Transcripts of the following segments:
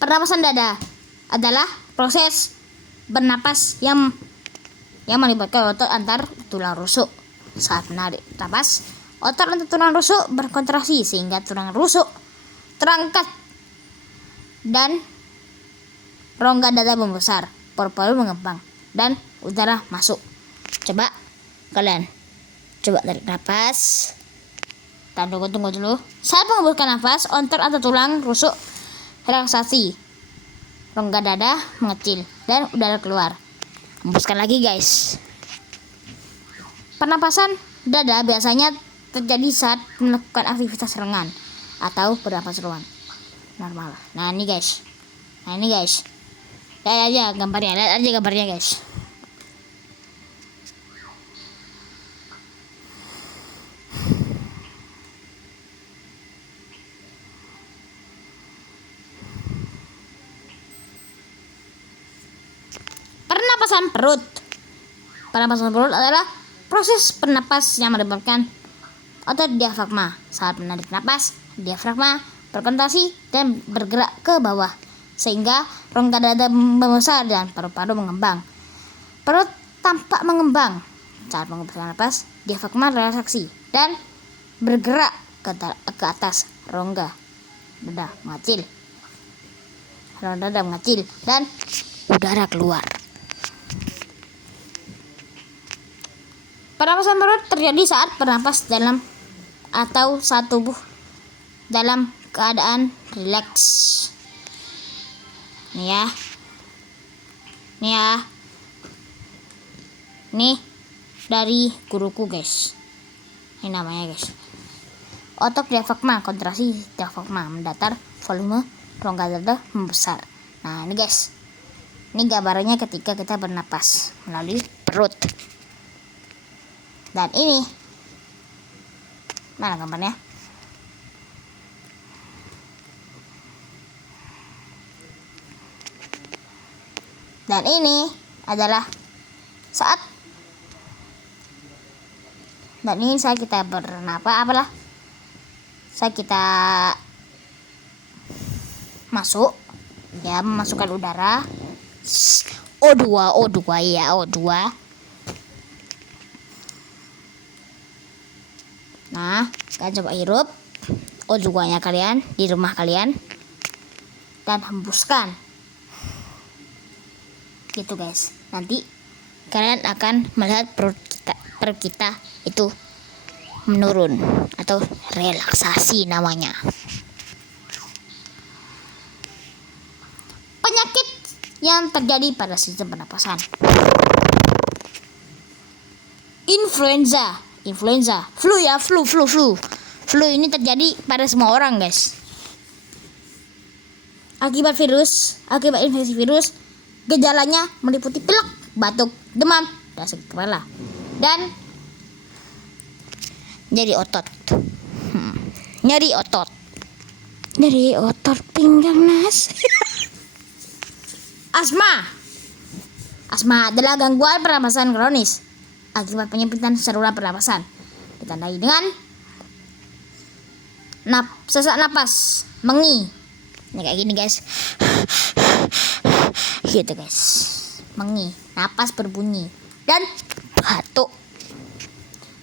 Pernapasan dada adalah proses bernapas yang melibatkan otot antar tulang rusuk. Saat menarik napas, otot antar tulang rusuk berkontraksi sehingga tulang rusuk terangkat dan rongga dada membesar, paru-paru mengembang, dan udara masuk. Kalian coba tarik napas. Tunggu dulu. Saat menghembuskan nafas, otot atau tulang rusuk relaksasi, rongga dada mengecil, dan udara keluar. Hembuskan lagi, guys. Pernapasan dada biasanya terjadi saat melakukan aktivitas ringan atau bernapas normal. Nah ini guys. Lihat aja gambarnya, guys. Pernapasan perut adalah proses pernapas yang melibatkan otot diafragma. Saat menarik napas, diafragma berkontraksi dan bergerak ke bawah sehingga rongga dada membesar dan paru-paru mengembang. Perut tampak mengembang. Saat menghembuskan napas, diafragma relaksasi dan bergerak ke atas, rongga dada mengecil dan udara keluar. Pernapasan perut terjadi saat bernapas dalam atau saat tubuh dalam keadaan rileks. Nih ya. Nih dari guruku, guys. Ini namanya, guys. Otot diafragma, kontraksi diafragma mendatar, volume rongga dada membesar. Nah, ini guys. Ini gambarnya ketika kita bernapas melalui perut. Dan ini mana gambarnya? Dan ini adalah saat kita bernapas saat kita masuk ya, memasukkan udara O2 ya, O2. Nah, kalian coba hirup O2-nya kalian di rumah kalian dan hembuskan. Gitu, guys. Nanti kalian akan melihat perut kita itu menurun atau relaksasi namanya. Penyakit yang terjadi pada sistem pernapasan. Influenza, flu ini terjadi pada semua orang, guys. Akibat infeksi virus, gejalanya meliputi pilek, batuk, demam, dan sakit kepala, dan nyeri otot pinggang nas. Asma adalah gangguan pernapasan kronis akibat penyempitan saluran pernapasan, ditandai dengan sesak napas, mengi. Ini kayak gini, guys. Gitu, guys. Mengi, napas berbunyi, dan batuk.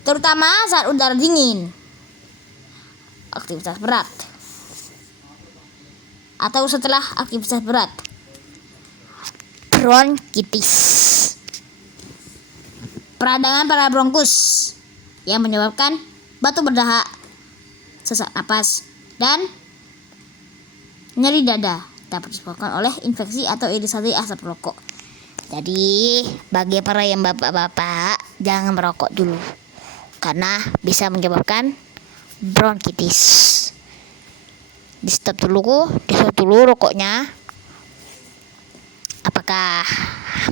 Terutama saat udara dingin, aktivitas berat, atau setelah aktivitas berat. Bronkitis, peradangan pada bronkus yang menyebabkan batuk berdahak, sesak napas, dan nyeri dada dapat disebabkan oleh infeksi atau irisasi asap rokok. Jadi bagi para yang bapak-bapak, jangan merokok dulu karena bisa menyebabkan bronkitis. Di stop dulu rokoknya. Apakah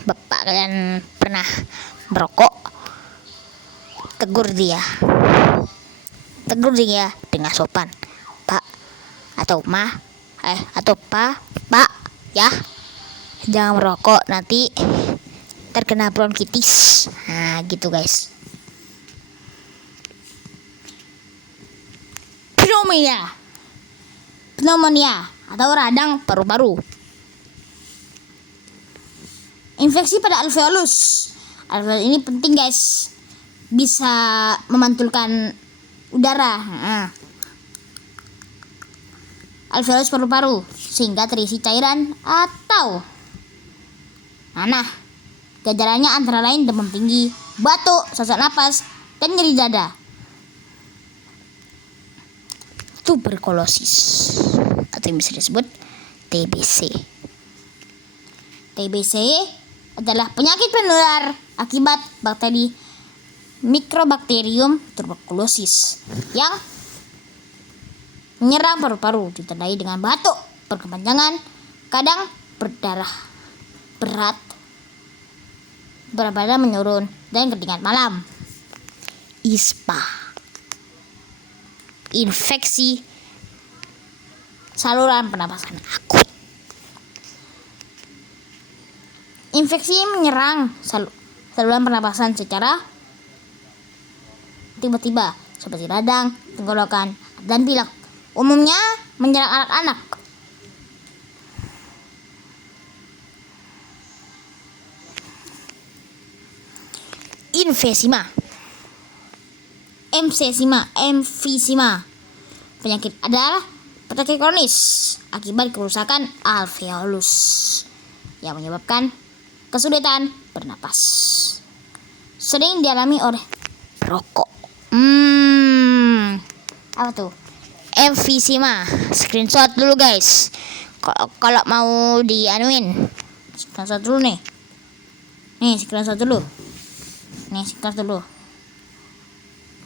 bapak kalian pernah merokok? Tegur dia dengan sopan, Pak atau Ma atau Pak ya, jangan merokok, nanti terkena bronkitis. Nah gitu, guys. Pneumonia atau radang paru-paru. Infeksi pada alveolus. Alveolus ini penting guys, bisa memantulkan udara. Alveolus paru-paru sehingga terisi cairan atau nanah. Gejalanya antara lain demam tinggi, batuk, sesak napas, dan nyeri dada. Tuberkulosis atau yang bisa disebut TBC. TBC adalah penyakit penular akibat bakteri Mycobacterium tuberculosis yang menyerang paru-paru, ditandai dengan batuk berkepanjangan, kadang berdarah, berat badan menurun, dan keringat malam. ISPA, infeksi saluran pernapasan akut. Infeksi menyerang saluran pernapasan secara tiba-tiba seperti radang, tenggorokan, dan pilek. Umumnya menyerang anak-anak. Emfisema. Penyakit adalah penyakit kronis akibat kerusakan alveolus yang menyebabkan kesulitan bernapas. Sering dialami oleh perokok. Apa tuh? Emfisema. Screenshot dulu guys. Kalau mau dianuin, screenshot dulu nih. Nih, screenshot dulu.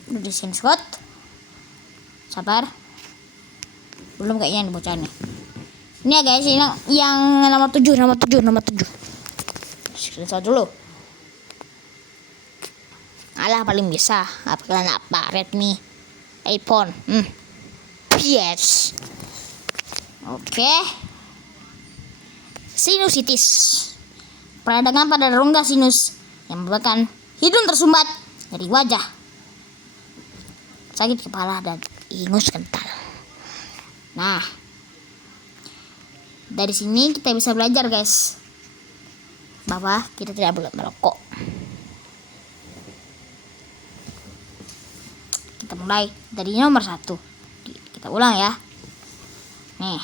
Udah di screenshot. Sabar. Belum kayaknya yang bocah nih. Ini ya guys, ini yang nomor 7. Screenshot dulu. Alah paling bisa. Apa? Redmi, iPhone. Yes. Oke. Sinusitis. Peradangan pada rongga sinus yang menyebabkan hidung tersumbat dari wajah, sakit kepala, dan ingus kental. Nah, dari sini kita bisa belajar guys bahwa kita tidak boleh merokok. Kita mulai dari nomor 1. Kita ulang ya. Nih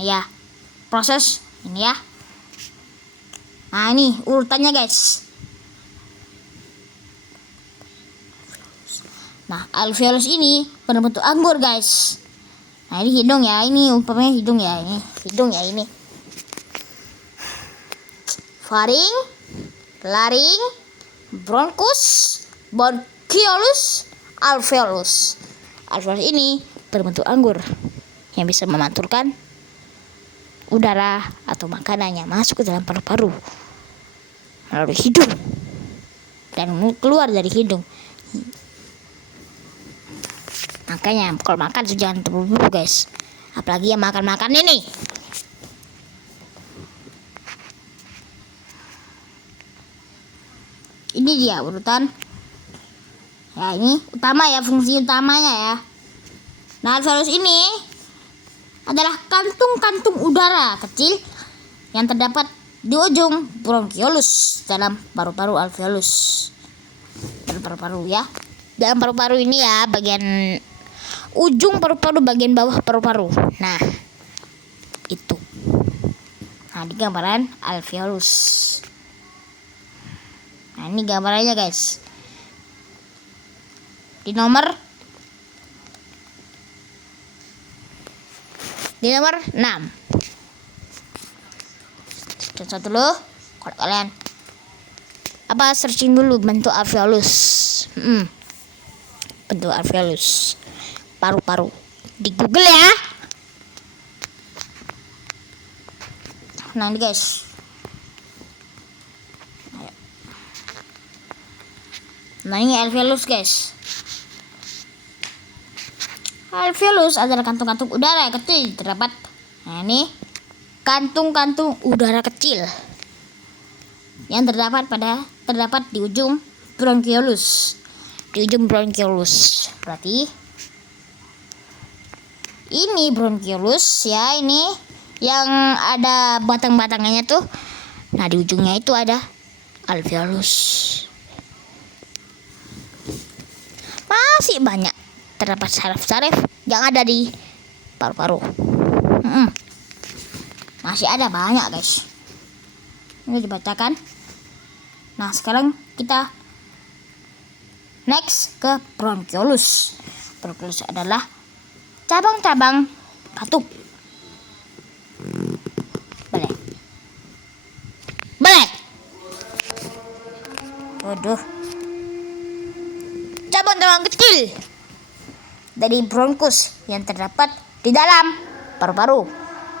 ya, proses ini ya. Nah, ini urutannya guys. Nah, alveolus ini berbentuk anggur guys. Nah, ini hidung ya. Ini umpamanya hidung ya. Ini. Faring, laring, bronkus, bronchiolus, alveolus. Alveolus ini berbentuk anggur yang bisa memantulkan udara atau makanan yang masuk ke dalam paru-paru melalui hidung dan keluar dari hidung. Makanya kalau makan jangan terburu-buru guys, apalagi yang makan ini. Ini dia urutan ya, ini utama ya, fungsi utamanya ya. Nah, alveolus ini adalah kantung-kantung udara kecil yang terdapat di ujung bronchiolus dalam paru-paru alveolus. Dalam paru-paru ya. Dalam paru-paru ini ya, bagian ujung paru-paru, bagian bawah paru-paru. Nah, itu. Nah, di gambaran alveolus. Nah, ini gambarannya guys. Di nomor 6. Contoh dulu. Kalau kalian searching dulu bentuk alveolus. Bentuk alveolus paru-paru di Google ya. Nah, ini guys. Nah, ini alveolus guys. Alveolus adalah kantung-kantung udara yang kecil terdapat. Nah, ini kantung-kantung udara kecil yang terdapat di ujung bronchiolus. Berarti ini bronchiolus ya, ini yang ada batang-batangannya tuh Nah, di ujungnya itu ada alveolus. Masih banyak terdapat saraf-saraf yang ada di paru-paru. Masih ada banyak, guys. Ini dibacakan. Nah, sekarang kita next ke bronkiolus. Bronkiolus adalah cabang-cabang batuk. Balik. Waduh. Cabang-cabang kecil dari bronkus yang terdapat di dalam paru-paru.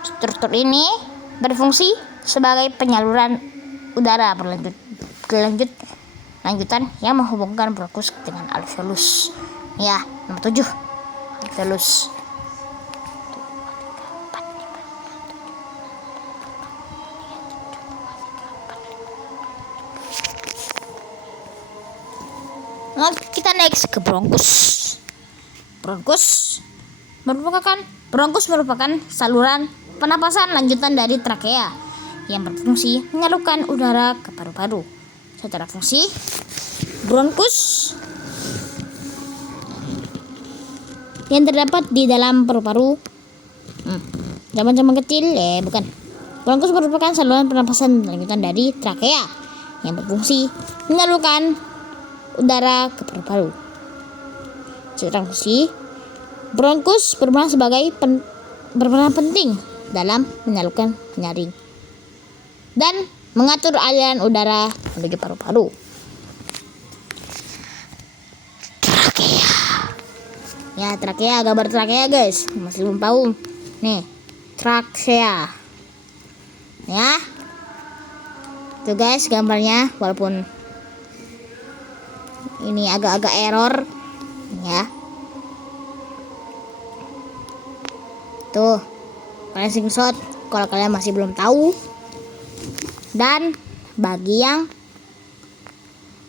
Struktur ini berfungsi sebagai penyaluran udara lanjutan yang menghubungkan bronkus dengan alveolus. Ya, nomor 7. Alveolus. Nah, kita next ke bronkus. Bronkus merupakan saluran pernapasan lanjutan dari trakea yang berfungsi menyalurkan udara ke paru-paru. Secara fungsi, bronkus yang terdapat di dalam paru-paru cabang-cabang kecil bukan. Bronkus merupakan saluran pernapasan lanjutan dari trakea yang berfungsi menyalurkan udara ke paru-paru. Secara fungsi, bronkus berperan penting dalam menyalurkan penyaring dan mengatur aliran udara menuju paru-paru. Trakea. Ya, trakea, gambar trakea, guys. Masih belum tahu. Nih, trakea. Ya. Tuh, guys, gambarnya walaupun ini agak-agak error ya. Tuh, kalian screenshot kalau kalian masih belum tahu. Dan bagi yang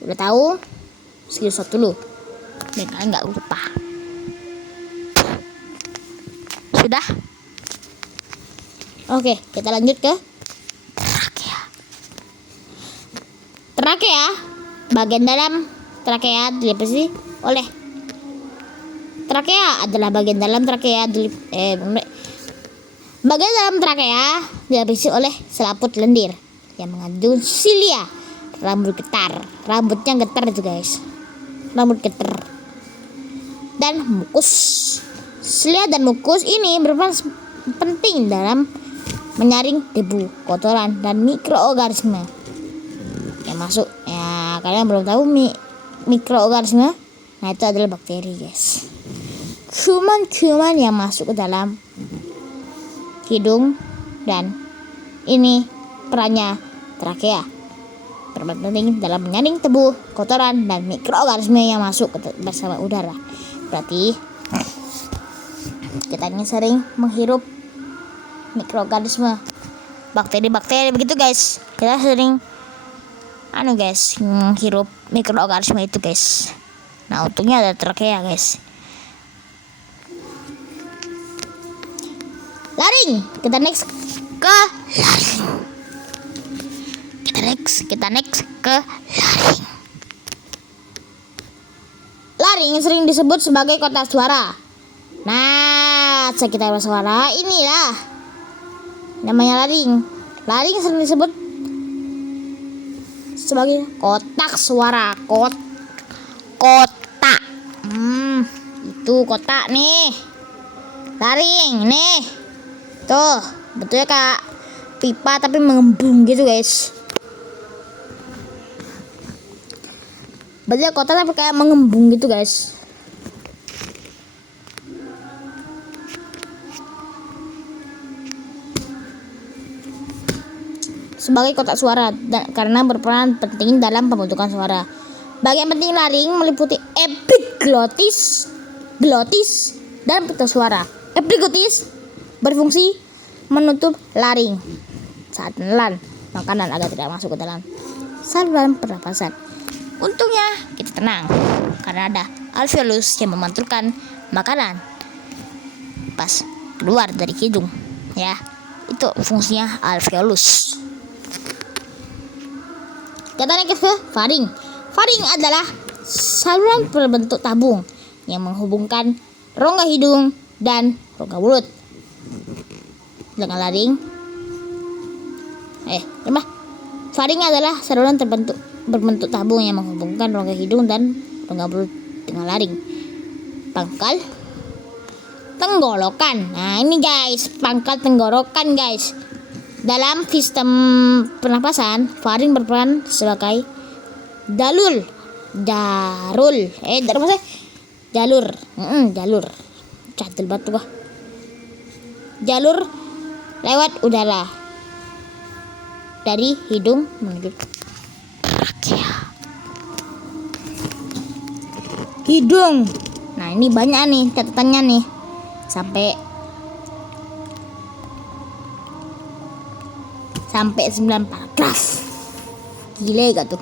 udah tahu, screenshot dulu biar kalian nggak lupa. Sudah? Oke, kita lanjut ke trakea. Trakea, bagian dalam trakea dilapisi oleh trakea adalah bagian dalam trakea bagian dalam trakea dilapisi oleh selaput lendir yang mengandung silia, rambut getar. Rambutnya getar itu, guys. Rambut getar. Dan mukus. Silia dan mukus ini berperan penting dalam menyaring debu, kotoran, dan mikroorganisme yang masuk. Ya, kalian belum tahu mikroorganisme? Nah, itu adalah bakteri, guys. Kuman-kuman yang masuk ke dalam hidung, dan ini perannya trakea berperan penting dalam menyaring debu, kotoran, dan mikroorganisme yang masuk bersama udara. Berarti kita ini sering menghirup mikroorganisme, bakteri-bakteri begitu, guys. Kita sering guys, menghirup mikroorganisme itu, guys. Nah, untungnya ada trakea, guys. Laring. Kita next ke laring. Kita next ke laring. Laring sering disebut sebagai kotak suara. Nah, sekitar suara inilah namanya laring. Laring sering disebut sebagai kotak suara. Kotak. Itu kotak nih. Laring nih. Tuh, betulnya kayak pipa tapi mengembung gitu, guys. Betulnya kotak tapi kayak mengembung gitu, guys. Sebagai kotak suara karena berperan penting dalam pembentukan suara. Bagian penting laring meliputi epiglotis, glotis, dan pita suara. Epiglotis berfungsi menutup laring saat menelan makanan agar tidak masuk ke dalam saluran pernapasan. Untungnya kita tenang karena ada alveolus yang memantulkan makanan pas keluar dari hidung. Ya, itu fungsinya alveolus. Kita naik ke faring. Faring adalah saluran berbentuk tabung yang menghubungkan rongga hidung dan rongga mulut dengan laring. Faring adalah saluran berbentuk tabung yang menghubungkan rongga hidung dan rongga mulut dengan laring. Pangkal tenggorokan. Nah, ini guys, pangkal tenggorokan guys. Dalam sistem pernapasan, faring berperan sebagai darul. Cadel batu gua. Jalur lewat udara dari hidung menuju trakea. Hidung. Nah, ini banyak nih catatannya nih. Sampai 9 paragraf. Gile gak tuh?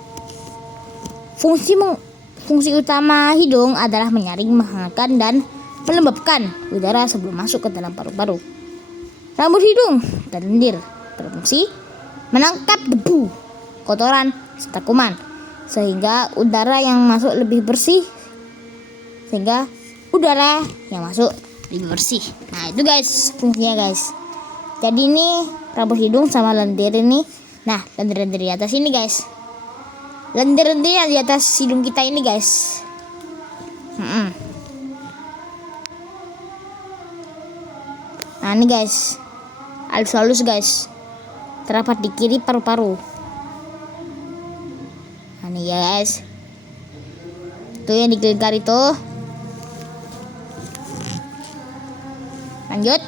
Fungsi utama hidung adalah menyaring, menghangatkan, dan melembabkan udara sebelum masuk ke dalam paru-paru. Rambut hidung dan lendir berfungsi menangkap debu, kotoran, serta kuman, sehingga udara yang masuk lebih bersih. Nah, itu guys fungsinya guys. Jadi ini rambut hidung sama lendir ini. Nah, lendir-lendir di atas ini guys. Lendir-lendir yang di atas hidung kita ini guys. Nah, ini guys. Halus-halus guys. Terdapat di kiri paru-paru. Nah, ini ya guys. Itu yang dikelingkar itu. Lanjut.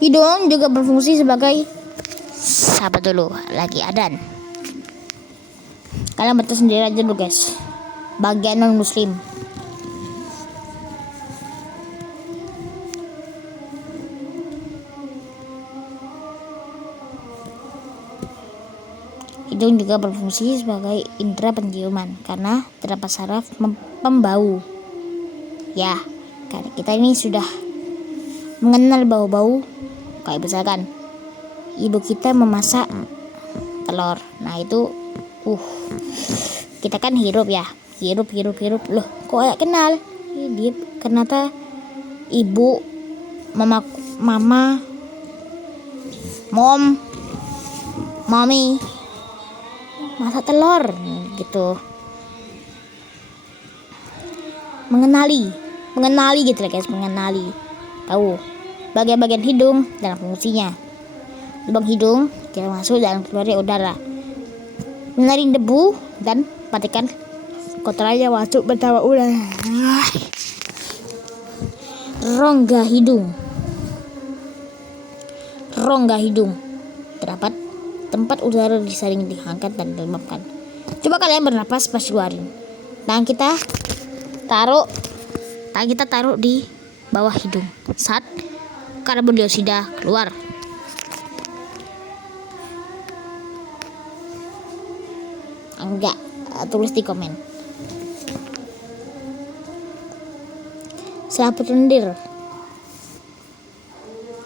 Hidung juga berfungsi sebagai adan. Kalian baca sendiri aja dulu guys. Bagian non muslim. Hidung juga berfungsi sebagai indera penciuman karena terdapat saraf pembau. Ya, karena kita ini sudah mengenal bau-bau. Kayak misalkan ibu kita memasak telur. Nah, itu kita kan hirup ya. Hirup. Loh, kok kayak kenal? Dia ternyata ibu, mama, mami masak telur gitu. Mengenali gitu lah guys, tahu bagian-bagian hidung dan fungsinya. Lubang hidung kita masuk dan keluar udara, menyaring debu dan matikan kotoran yang masuk bersama udara. Rongga hidung terdapat tempat udara disaring, dihangat, dan dilembabkan. Coba kalian bernapas pas keluarin. Tangan kita taruh di bawah hidung saat karbon dioksida keluar. Enggak, tulis di komen. Selaput lendir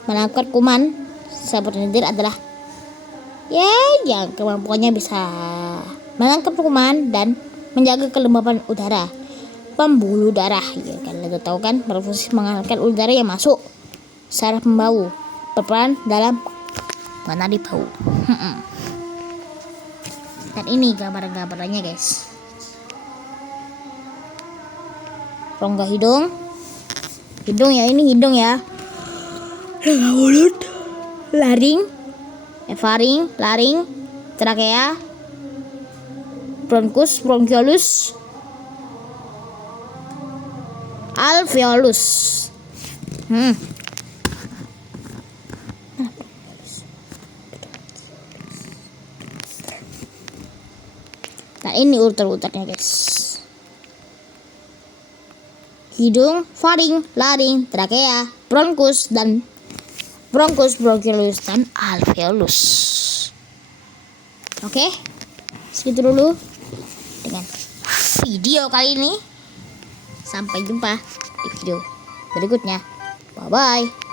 menangkap kuman. Selaput lendir adalah kemampuannya bisa menangkap kuman dan menjaga kelembapan udara. Pembuluh darah, ya kalian udah tahu kan, berfungsi menghangatkan udara yang masuk. Saraf pembau berperan dalam mengenali bau. Dan ini gambar-gambarnya guys. Rongga hidung ya, ini hidung ya. Rongga mulut, faring, laring, trakea, bronkiolus, alveolus. Nah, ini urutan-urutannya guys. Hidung, faring, laring, trakea, bronkiolus, dan alveolus. Oke, segitu dulu dengan video kali ini. Sampai jumpa di video berikutnya. Bye bye.